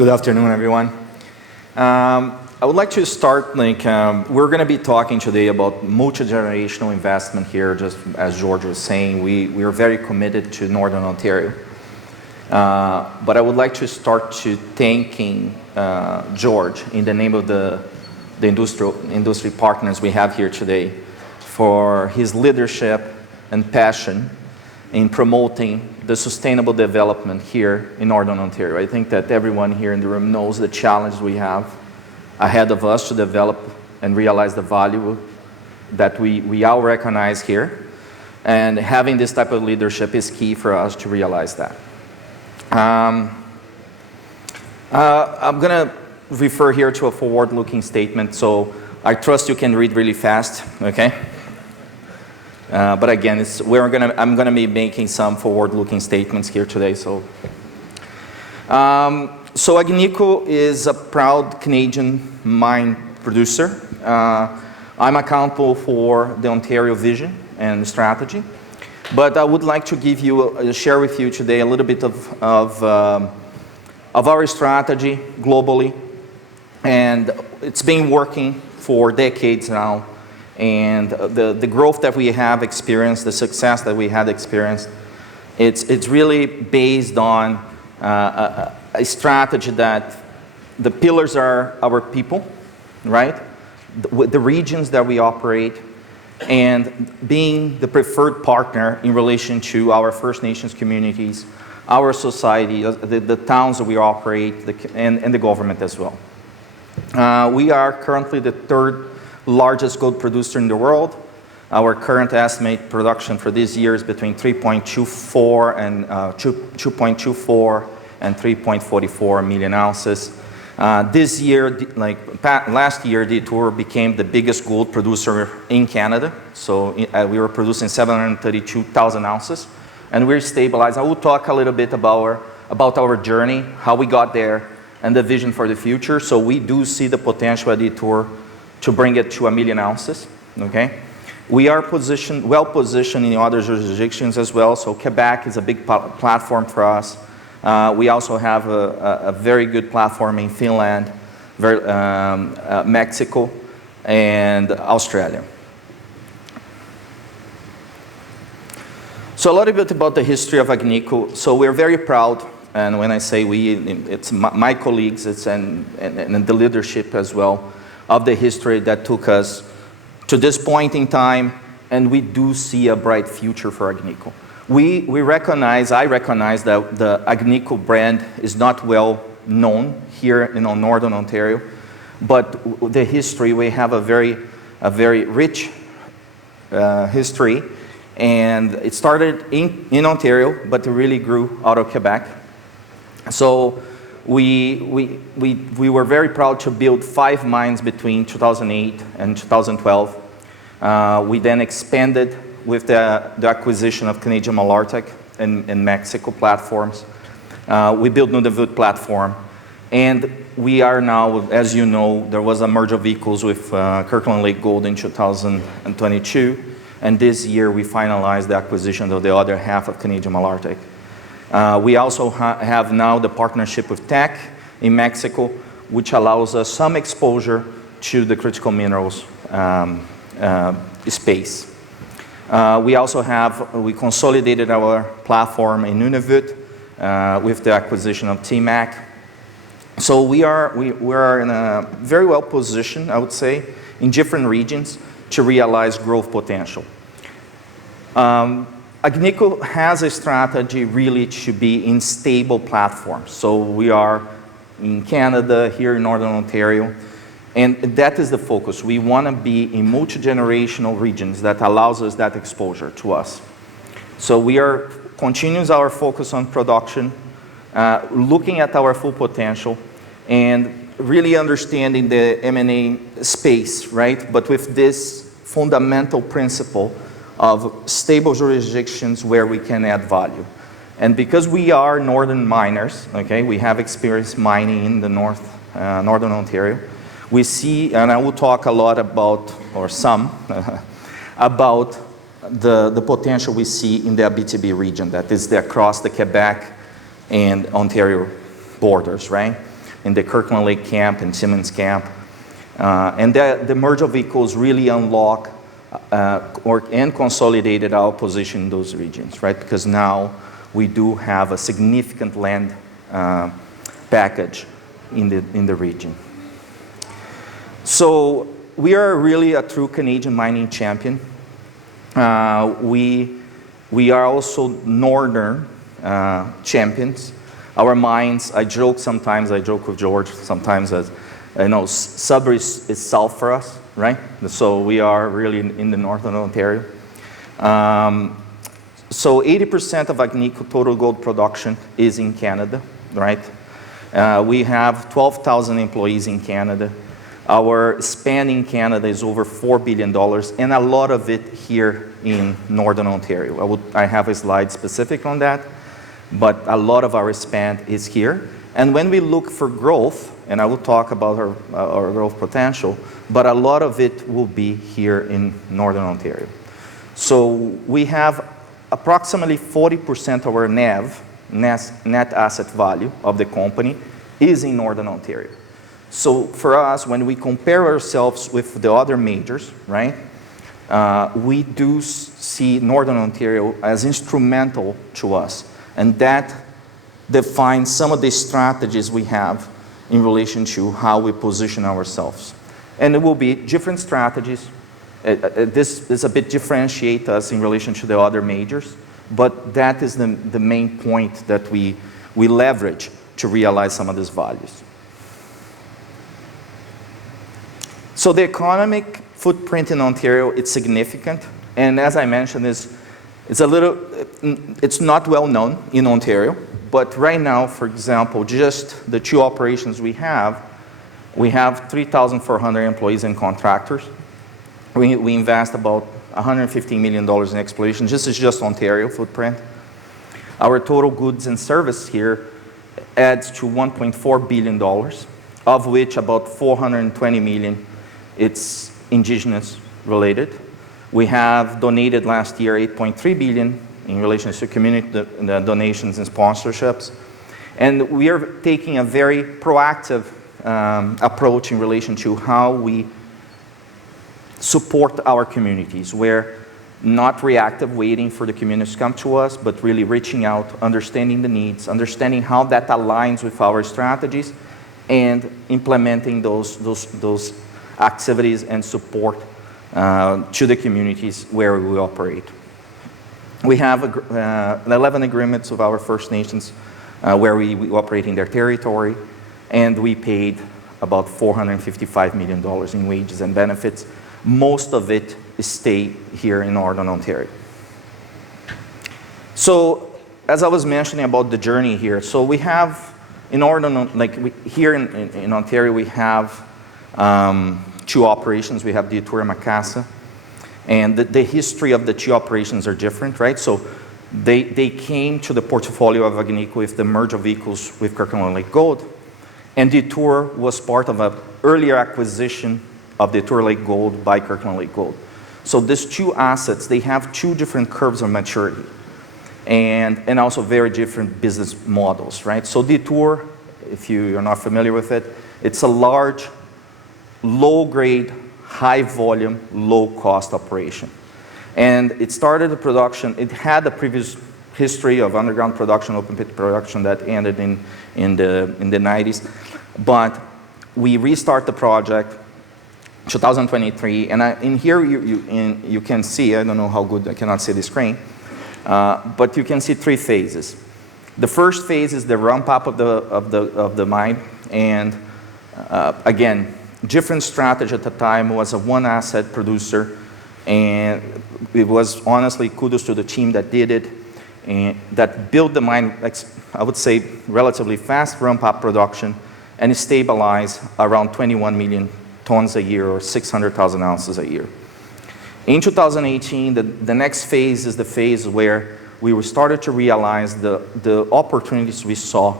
Good afternoon, everyone. I would like to start, we're going to be talking today about multi-generational investment here, just as George was saying. We are very committed to Northern Ontario. But I would like to start to thanking George in the name of the industry partners we have here today for his leadership and passion in promoting the sustainable development here in Northern Ontario. I think that everyone here in the room knows the challenge we have ahead of us to develop and realize the value that we all recognize here. And having this type of leadership is key for us to realize that. I'm going to refer here to a forward-looking statement, so I trust you can read really fast, okay? But again, I'm going to be making some forward-looking statements here today. So Agnico is a proud Canadian mine producer. I'm accountable for the Ontario vision and strategy. But I would like to share with you today a little bit of our strategy globally. And it's been working for decades now. And the growth that we have experienced, the success that we had experienced, it's really based on a strategy that the pillars are our people, right? The regions that we operate, and being the preferred partner in relation to our First Nations communities, our society, the towns that we operate, and the government as well. We are currently the third largest gold producer in the world. Our current estimate production for this year is between 3.24 and 2.24 and 3.44 million ounces. This year, last year, Detour became the biggest gold producer in Canada. So we were producing 732,000 ounces, and we're stabilized. I will talk a little bit about our journey, how we got there, and the vision for the future. So we do see the potential at Detour to bring it to 1 million ounces, okay? We are well positioned in other jurisdictions as well, so Quebec is a big platform for us. We also have a very good platform in Finland, Mexico, and Australia. So a little bit about the history of Agnico. So we're very proud, and when I say we, it's my colleagues, and the leadership as well, of the history that took us to this point in time, and we do see a bright future for Agnico. I recognize that the Agnico brand is not well known here in Northern Ontario, but the history, we have a very rich history, and it started in Ontario, but it really grew out of Quebec. So we were very proud to build 5 mines between 2008 and 2012. We then expanded with the acquisition of Canadian Malartic and Mexico platforms. We built Nunavut platform. And we are now, as you know, there was a merger of equals with Kirkland Lake Gold in 2022. And this year we finalized the acquisition of the other half of Canadian Malartic. We also have now the partnership with Teck in Mexico, which allows us some exposure to the critical minerals space. We consolidated our platform in Nunavut with the acquisition of TMAC. So we are in a very well position, I would say, in different regions to realize growth potential. Agnico has a strategy really to be in stable platforms. So we are in Canada, here in Northern Ontario, and that is the focus. We want to be in multi-generational regions that allows us that exposure to us. So continues our focus on production, looking at our full potential, and really understanding the M&A space, right? But with this fundamental principle of stable jurisdictions where we can add value. And because we are northern miners, okay, we have experience mining in the northern Ontario, we see, and I will talk a lot about, or some, about the potential we see in the Abitibi region, that is across the Quebec and Ontario borders, right? in the Kirkland Lake camp and Simmons camp. And the merger of equals really unlock and consolidated our position in those regions, right? Because now we do have a significant land package in the region. So we are really a true Canadian mining champion. We are also northern champions. Our mines, I joke with George sometimes as, Sudbury is south for us, right? So we are really in the northern Ontario. So 80% of Agnico total gold production is in Canada, right? We have 12,000 employees in Canada. Our spend in Canada is over $4 billion, and a lot of it here in Northern Ontario. I have a slide specific on that, but a lot of our spend is here. And when we look for growth, and I will talk about our growth potential, but a lot of it will be here in Northern Ontario. So we have approximately 40% of our NAV, net asset value of the company, is in Northern Ontario. So for us, when we compare ourselves with the other majors, right, we do see Northern Ontario as instrumental to us. And that defines some of the strategies we have in relation to how we position ourselves. And it will be different strategies. This is a bit differentiate us in relation to the other majors, but that is the main point that we leverage to realize some of these values. So the economic footprint in Ontario, it's significant. And as I mentioned, it's not well known in Ontario. But right now, for example, just the two operations we have 3,400 employees and contractors. We invest about $115 million in exploration. This is just Ontario footprint. Our total goods and service here adds to $1.4 billion, of which about $420 million it's indigenous related. We have donated last year $8.3 billion in relation to community donations and sponsorships. And we are taking a very proactive approach in relation to how we support our communities. We're not reactive, waiting for the communities to come to us, but really reaching out, understanding the needs, understanding how that aligns with our strategies, and implementing those activities and support to the communities where we operate. We have 11 agreements with our First Nations where we operate in their territory, and we paid about $455 million in wages and benefits. Most of it stay here in Northern Ontario. So, as I was mentioning about the journey here, so we have in here in Ontario we have two operations. We have Detour and Macassa, and the history of the two operations are different, right? So they came to the portfolio of Agnico with the merge of equals with Kirkland Lake Gold, and Detour was part of an earlier acquisition of Detour Lake Gold by Kirkland Lake Gold. So these two assets, they have two different curves of maturity, and also very different business models, right? So Detour, if you're not familiar with it, it's a large, low-grade, high-volume, low-cost operation. And it started the production, it had a previous history of underground production, open pit production that ended in the 90s. But we restart the project 2023, and in here you can see, I don't know how good, I cannot see the screen, but you can see three phases. The first phase is the ramp up of the mine, and again, different strategy at the time. Was a one asset producer, and it was honestly kudos to the team that did it, and that built the mine, I would say, relatively fast ramp up production, and stabilize around 21 million tons a year, or 600,000 ounces a year. In 2018, the next phase is the phase where we started to realize the opportunities we saw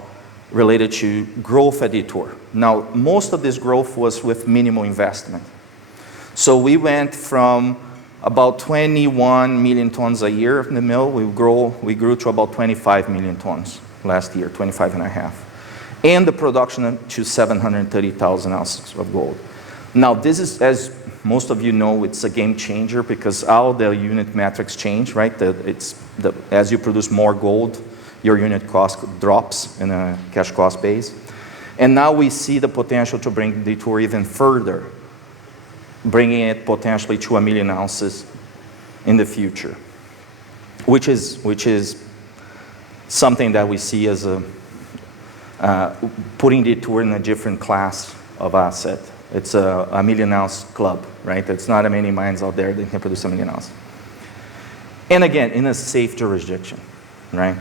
related to growth at Detour. Now, most of this growth was with minimal investment. So we went from about 21 million tons a year in the mill. We grew to about 25 million tons last year, 25 and a half. and the production to 730,000 ounces of gold. Now, this is, as most of you know, it's a game changer because all the unit metrics change, right? As you produce more gold, your unit cost drops in a cash cost base. And now we see the potential to bring Detour even further, bringing it potentially to 1 million ounces in the future, which is something that we see as putting Detour in a different class of asset. It's a 1 million ounce club, right? It's not many mines out there that can produce 1 million ounces. And again, in a safe jurisdiction, right?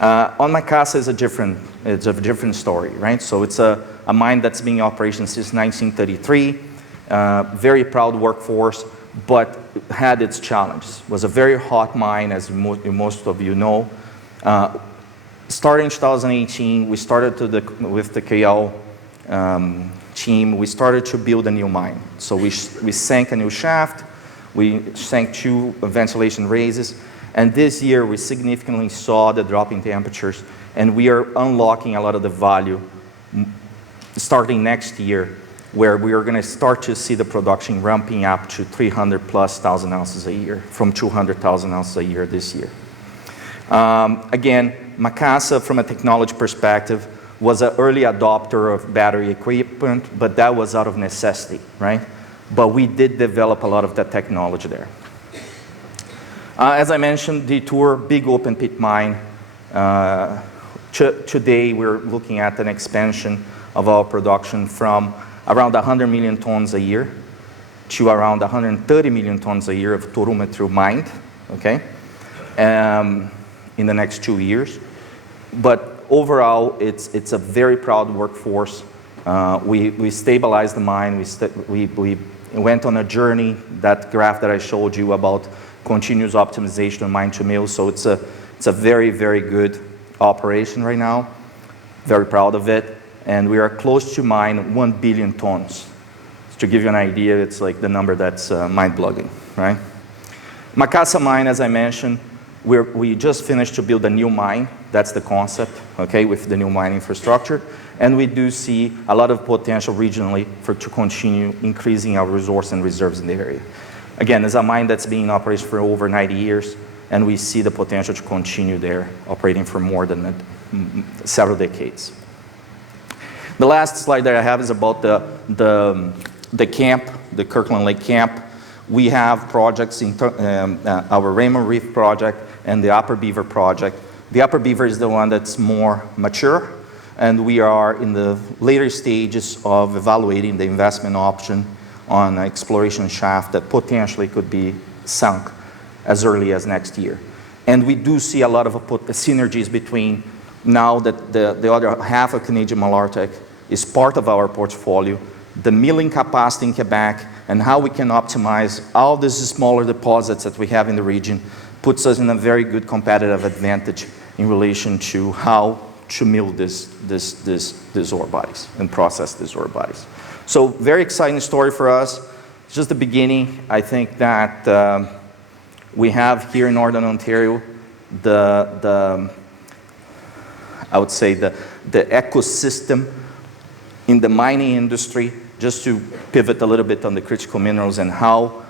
On Macassa is it's a different story, right? So it's a mine that's been in operation since 1933, very proud workforce, but had its challenges. It was a very hot mine, as most of you know. Starting in 2018, we started with the KL team, we started to build a new mine. So we sank a new shaft, we sank 2 ventilation raises, and this year we significantly saw the drop in temperatures, and we are unlocking a lot of the value starting next year, where we are going to start to see the production ramping up to 300,000+ ounces a year from 200,000 ounces a year this year. Again, Macassa, from a technology perspective, was an early adopter of battery equipment, but that was out of necessity, right? But we did develop a lot of that technology there. As I mentioned, Detour, big open pit mine. Today, we're looking at an expansion of our production from around 100 million tons a year to around 130 million tons a year of total material mined, okay, in the next 2 years. But overall, it's a very proud workforce. We stabilized the mine. We went on a journey, that graph that I showed you about continuous optimization of mine to mill. So it's a very, very good operation right now. Very proud of it. And we are close to mine 1 billion tons. To give you an idea, it's like the number that's mind-blowing, right? Macassa mine, as I mentioned, we just finished to build a new mine. That's the concept, okay, with the new mine infrastructure. And we do see a lot of potential regionally to continue increasing our resource and reserves in the area. Again, it's a mine that's been in operation for over 90 years, and we see the potential to continue there, operating for more than several decades. The last slide that I have is about the camp, the Kirkland Lake camp. We have projects in our Raymond Reef project and the Upper Beaver project. The Upper Beaver is the one that's more mature, and we are in the later stages of evaluating the investment option on an exploration shaft that potentially could be sunk as early as next year. And we do see a lot of synergies between now that the other half of Canadian Malartic is part of our portfolio, the milling capacity in Quebec, and how we can optimize all these smaller deposits that we have in the region puts us in a very good competitive advantage in relation to how to mill these ore bodies and process these ore bodies. So very exciting story for us. It's just the beginning. I think that we have here in Northern Ontario I would say the ecosystem in the mining industry, just to pivot a little bit on the critical minerals and how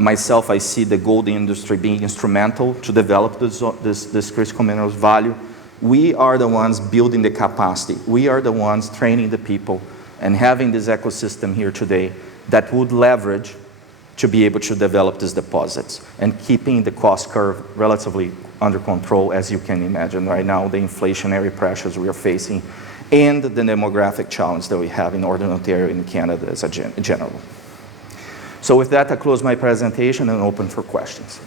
myself, I see the gold industry being instrumental to develop this critical minerals value. We are the ones building the capacity. We are the ones training the people and having this ecosystem here today that would leverage to be able to develop these deposits and keeping the cost curve relatively under control, as you can imagine right now, the inflationary pressures we are facing and the demographic challenge that we have in Northern Ontario and Canada as a general. So with that, I close my presentation and open for questions.